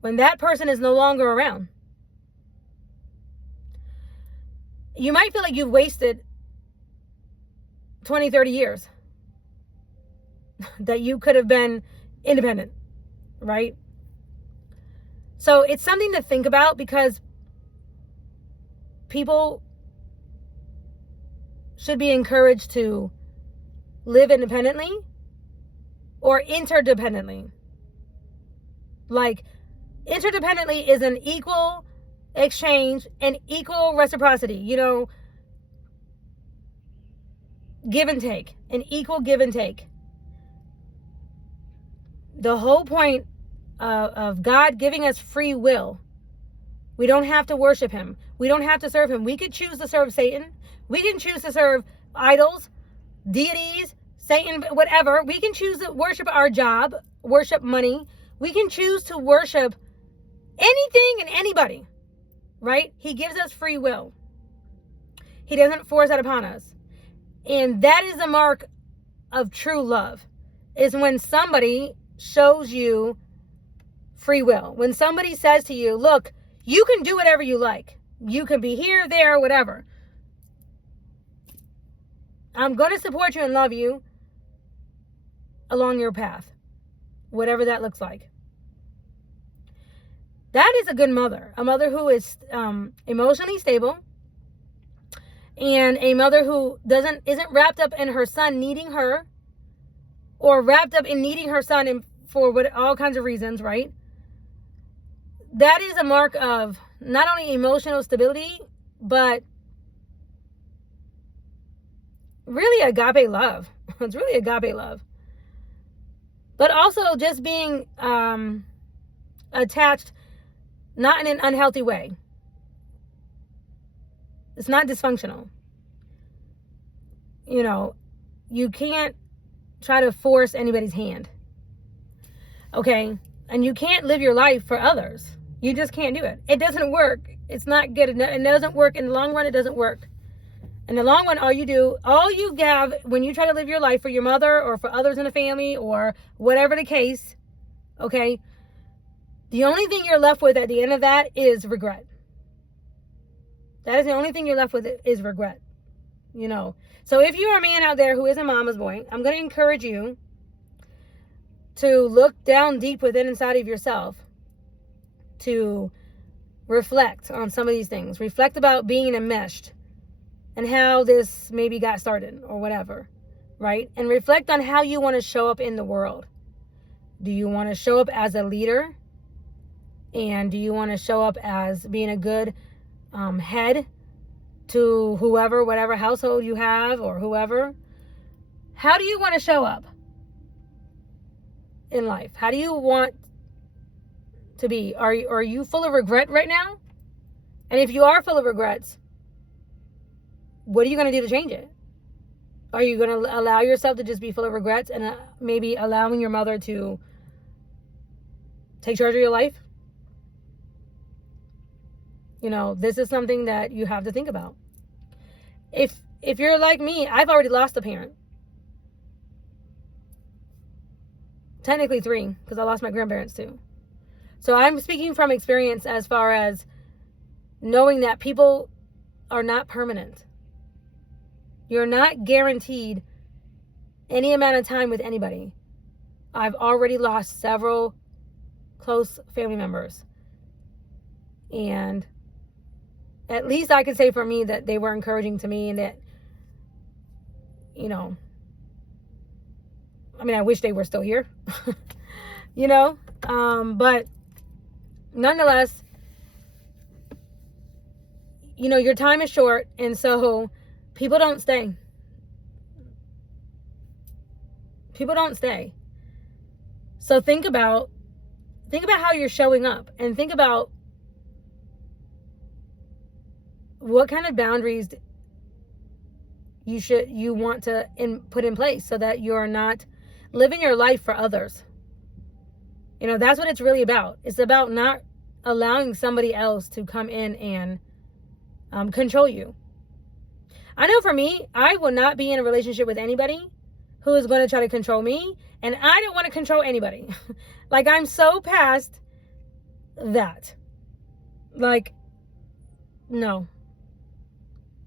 when that person is no longer around? You might feel like you've wasted 20, 30 years that you could have been independent, right? So it's something to think about, because people should be encouraged to live independently or interdependently. Like, interdependently is an equal exchange and equal reciprocity, give and take, an equal give and take. The whole point of God giving us free will, we don't have to worship him. We don't have to serve him. We could choose to serve Satan. We can choose to serve idols, deities, Satan, whatever. We can choose to worship our job, worship money. We can choose to worship anything and anybody, right? He gives us free will. He doesn't force that upon us. And that is the mark of true love, is when somebody shows you free will. When somebody says to you, look, you can do whatever you like. You can be here, there, whatever. I'm going to support you and love you along your path, whatever that looks like. That is a good mother. A mother who is emotionally stable, and a mother who isn't wrapped up in her son needing her, or wrapped up in needing her son for all kinds of reasons, right? That is a mark of not only emotional stability, but really agape love. It's really agape love. But also just being attached, not in an unhealthy way. It's not dysfunctional. You can't try to force anybody's hand. Okay? And you can't live your life for others. You just can't do it. It doesn't work. It's not good enough. It doesn't work in the long run. It doesn't work. In the long run, all you have when you try to live your life for your mother or for others in the family or whatever the case, okay, the only thing you're left with at the end of that is regret. That is the only thing you're left with is regret, you know. So if you're a man out there who is a mama's boy, I'm going to encourage you to look down deep within inside of yourself, to reflect on some of these things. Reflect about being enmeshed and how this maybe got started or whatever, right? And reflect on how you want to show up in the world. Do you want to show up as a leader? And do you want to show up as being a good head to whoever, whatever household you have or whoever? How do you want to show up in life? How do you want to be? Are you full of regret right now? And if you are full of regrets, what are you going to do to change it? Are you going to allow yourself to just be full of regrets and maybe allowing your mother to take charge of your life? You know, this is something that you have to think about. If you're like me, I've already lost a parent. Technically 3, because I lost my grandparents too. So I'm speaking from experience as far as knowing that people are not permanent. You're not guaranteed any amount of time with anybody. I've already lost several close family members. And at least I could say for me that they were encouraging to me, and that, you know, I mean, I wish they were still here, you know, but nonetheless, you know, your time is short, and so people don't stay. People don't stay. So think about how you're showing up, and think about what kind of boundaries you want to put in place so that you're not living your life for others. You know, that's what it's really about. It's about not allowing somebody else to come in and control you. I know for me, I will not be in a relationship with anybody who is going to try to control me, and I don't want to control anybody. Like, I'm so past that. Like, no.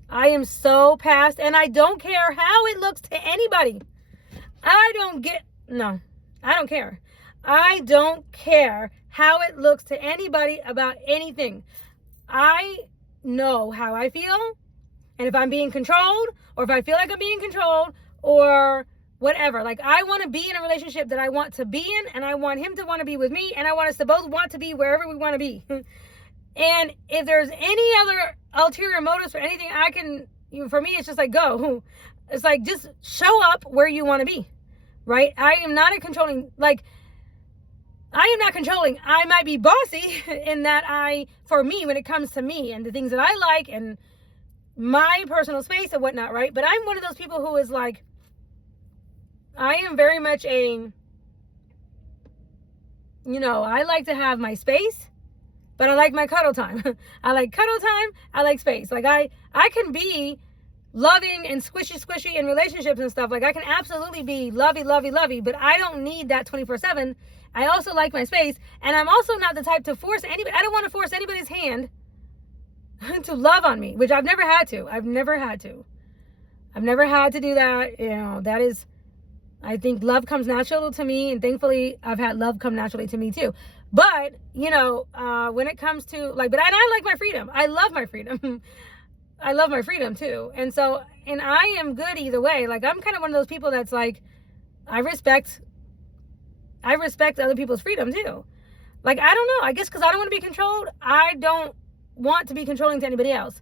I am so past, and I don't care how it looks to anybody. I don't care. I don't care how it looks to anybody about anything. I know how I feel, and if I'm being controlled, or if I feel like I'm being controlled, or whatever. Like, I want to be in a relationship that I want to be in, and I want him to want to be with me, and I want us to both want to be wherever we want to be. And if there's any other ulterior motives for anything, for me, it's just like, go. It's like, just show up where you want to be, right? I am not controlling. I might be bossy in that for me, when it comes to me and the things that I like and my personal space and whatnot, right? But I'm one of those people who is like, I am very much I like to have my space, but I like my cuddle time. I like cuddle time. I like space. Like, I can be loving and squishy in relationships and stuff. Like, I can absolutely be lovey, but I don't need that 24/7. I also like my space, and I'm also not the type to force anybody. I don't want to force anybody's hand to love on me, which I've never had to. I've never had to do that. You know, that is, I think love comes natural to me, and thankfully I've had love come naturally to me too. But, you know, when it comes to I like my freedom. I love my freedom. I love my freedom too. And I am good either way. Like, I'm kind of one of those people that's like, I respect other people's freedom too. Like, I don't know. I guess because I don't want to be controlled, I don't want to be controlling to anybody else.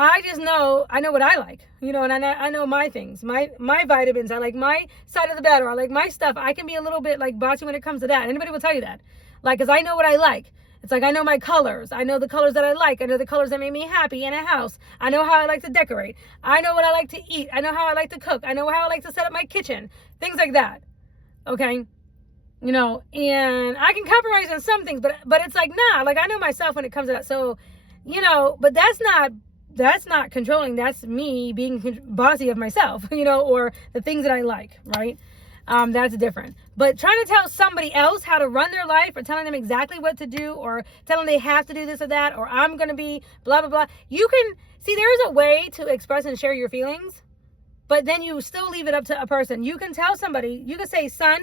I know what I like, you know, and I know my things, my vitamins. I like my side of the bed, or I like my stuff. I can be a little bit like bossy when it comes to that. Anybody will tell you that. Like, because I know what I like. It's like, I know my colors. I know the colors that I like. I know the colors that make me happy in a house. I know how I like to decorate. I know what I like to eat. I know how I like to cook. I know how I like to set up my kitchen. Things like that. Okay. You know, and I can compromise on some things, but it's like, nah, like, I know myself when it comes to that. So, you know, but that's not That's not controlling. That's me being bossy of myself, or the things that I like, right? That's different. But trying to tell somebody else how to run their life, or telling them exactly what to do, or telling them they have to do this or that, or I'm going to be blah, blah, blah. You can see there's a way to express and share your feelings, but then you still leave it up to a person. You can tell somebody, you can say, son,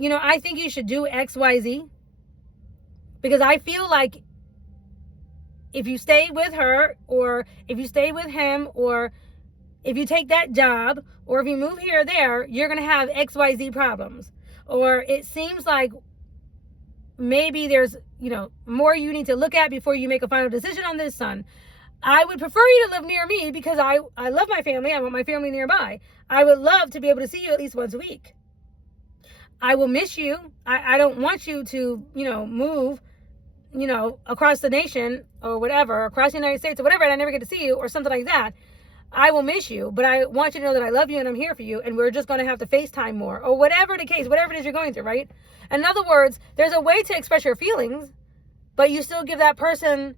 I think you should do X, Y, Z, because I feel like if you stay with her, or if you stay with him, or if you take that job, or if you move here or there, you're going to have XYZ problems. Or it seems like maybe there's, more you need to look at before you make a final decision on this, son. I would prefer you to live near me because I love my family. I want my family nearby. I would love to be able to see you at least once a week. I will miss you. I don't want you to, move, across the nation or whatever, across the United States or whatever, and I never get to see you or something like that. I will miss you, but I want you to know that I love you and I'm here for you, and we're just going to have to FaceTime more, or whatever the case, whatever it is you're going through, right? In other words, there's a way to express your feelings, but you still give that person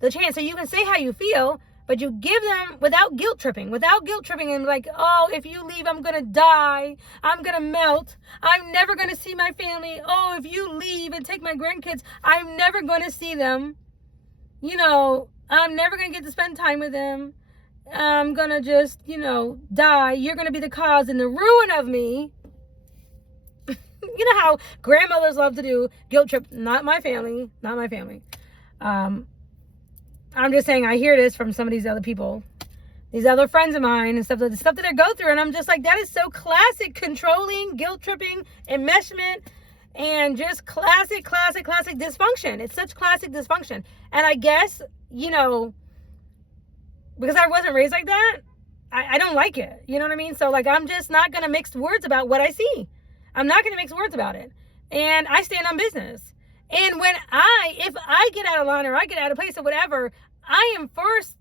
the chance. So you can say how you feel, but you give them without guilt tripping and like, oh, if you leave, I'm going to die. I'm going to melt. I'm never going to see my family. Oh, if you leave and take my grandkids, I'm never going to see them. I'm never going to get to spend time with them. I'm going to just, die. You're going to be the cause and the ruin of me. You know how grandmothers love to do guilt trip. Not my family. I'm just saying I hear this from some of these other people, these other friends of mine and stuff, the stuff that they go through. And I'm just like, that is so classic controlling, guilt tripping, enmeshment, and just classic dysfunction. It's such classic dysfunction. And I guess, because I wasn't raised like that, I don't like it. You know what I mean? So like, I'm just not going to mix words about what I see. I'm not going to mix words about it. And I stand on business. And if I get out of line or I get out of place or whatever, I am first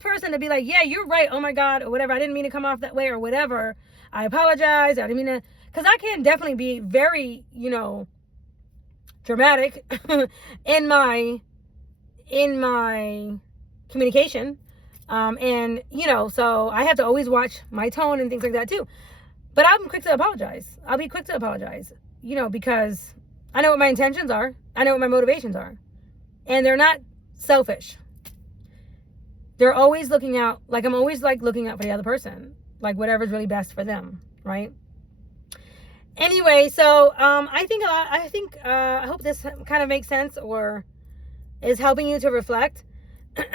person to be like, yeah, you're right. Oh my God, or whatever. I didn't mean to come off that way or whatever. I apologize. I didn't mean to, because I can definitely be very, dramatic in my communication. And so I have to always watch my tone and things like that too. But I'm quick to apologize. I'll be quick to apologize, because I know what my intentions are. I know what my motivations are. And they're not selfish. They're always looking out, like I'm always like looking out for the other person, like whatever's really best for them, right? Anyway, so I hope this kind of makes sense or is helping you to reflect.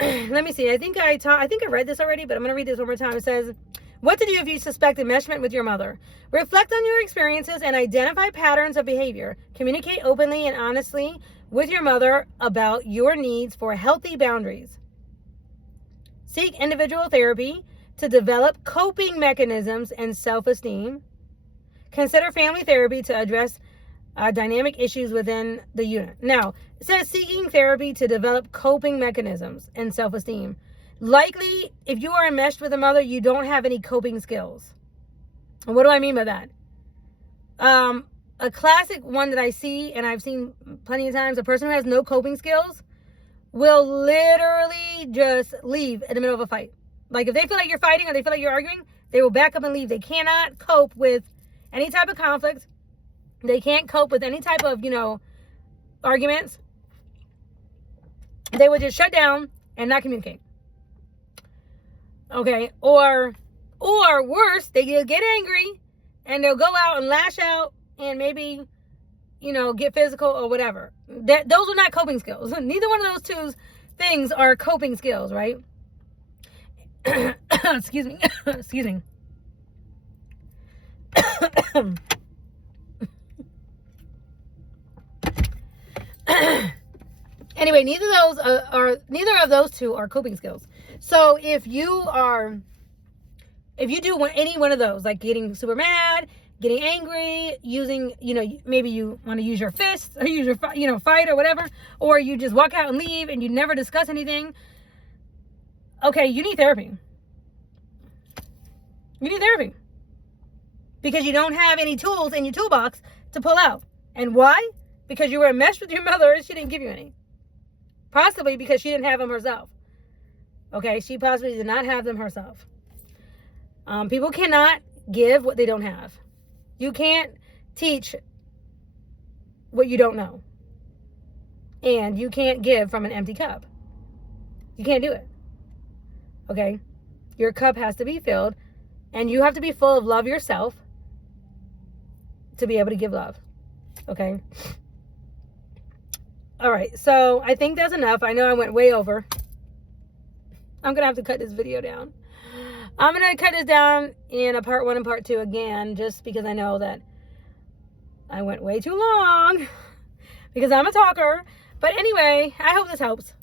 Let me see. I think I read this already, but I'm going to read this one more time. It says, what to do if you suspect enmeshment with your mother. Reflect on your experiences and identify patterns of behavior. Communicate openly and honestly with your mother about your needs for healthy boundaries. Seek individual therapy to develop coping mechanisms and self-esteem. Consider family therapy to address dynamic issues within the unit. Now, it says seeking therapy to develop coping mechanisms and self-esteem. Likely, if you are enmeshed with a mother, you don't have any coping skills. And what do I mean by that? A classic one that I see, and I've seen plenty of times, a person who has no coping skills will literally just leave in the middle of a fight. Like if they feel like you're fighting or they feel like you're arguing, they will back up and leave. They cannot cope with any type of conflict. They can't cope with any type of, arguments. They would just shut down and not communicate. Okay, or worse, they get angry and they'll go out and lash out and maybe, get physical or whatever. Those are not coping skills. Neither one of those two things are coping skills, right? Excuse me. Excuse me. Anyway, neither of those two are coping skills. So if you do any one of those, like getting super mad, getting angry, using, maybe you want to use your fists or use your, fight or whatever, or you just walk out and leave and you never discuss anything. Okay, you need therapy. You need therapy because you don't have any tools in your toolbox to pull out. And why? Because you were enmeshed with your mother and she didn't give you any. Possibly because she didn't have them herself. Okay, she possibly did not have them herself. People cannot give what they don't have. You can't teach what you don't know. And you can't give from an empty cup. You can't do it. Okay? Your cup has to be filled, and you have to be full of love yourself to be able to give love. Okay? All right, so I think that's enough. I know I went way over. I'm going to have to cut this video down. I'm going to cut this down in a part 1 and part 2 again, just because I know that I went way too long because I'm a talker. But anyway, I hope this helps.